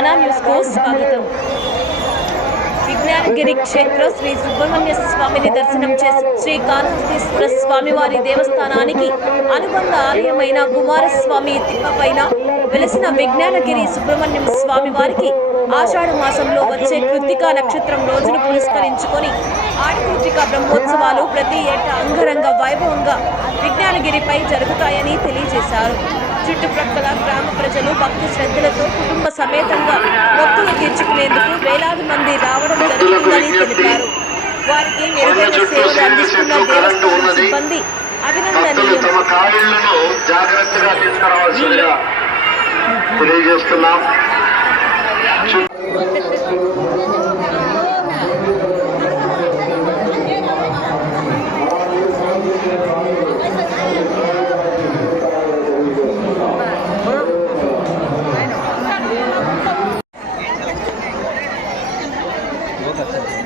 Ghana స్వాగతం. విజ్ఞానగిరి క్షేత్ర శ్రీ సుబ్రహ్మణ్య స్వామిని దర్శనం చేసి శ్రీ కాళహస్తీశ్వర స్వామివారి దేవస్థానానికి అనుబంధ ఆలయమైన కుమారస్వామి తిప్పపైన వెలిసిన విజ్ఞానగిరి సుబ్రహ్మణ్యం స్వామి వారికి ఆషాఢ మాసంలో వచ్చే కృత్తికా నక్షత్రం రోజును పురస్కరించుకొని ఆడికృతిక బ్రహ్మోత్సవాలు ప్రతి ఏటా అంగరంగ వైభవంగా విజ్ఞానగిరిపై జరుగుతాయని తెలియజేశారు. చుట్టుప్రక్కల గ్రామ ప్రజలు భక్తి శ్రద్ధలతో కుటుంబ సమేతంగా భక్తులు తీర్చుకునేందుకు వేలాది మంది రావడం జరుగుతుందని తెలిపారు. వారికి మెరుగైన సేవలు అందిస్తున్న దేవస్థానం సిబ్బంది అభినందనీయం. తెలియజేస్తున్నాం. 看看。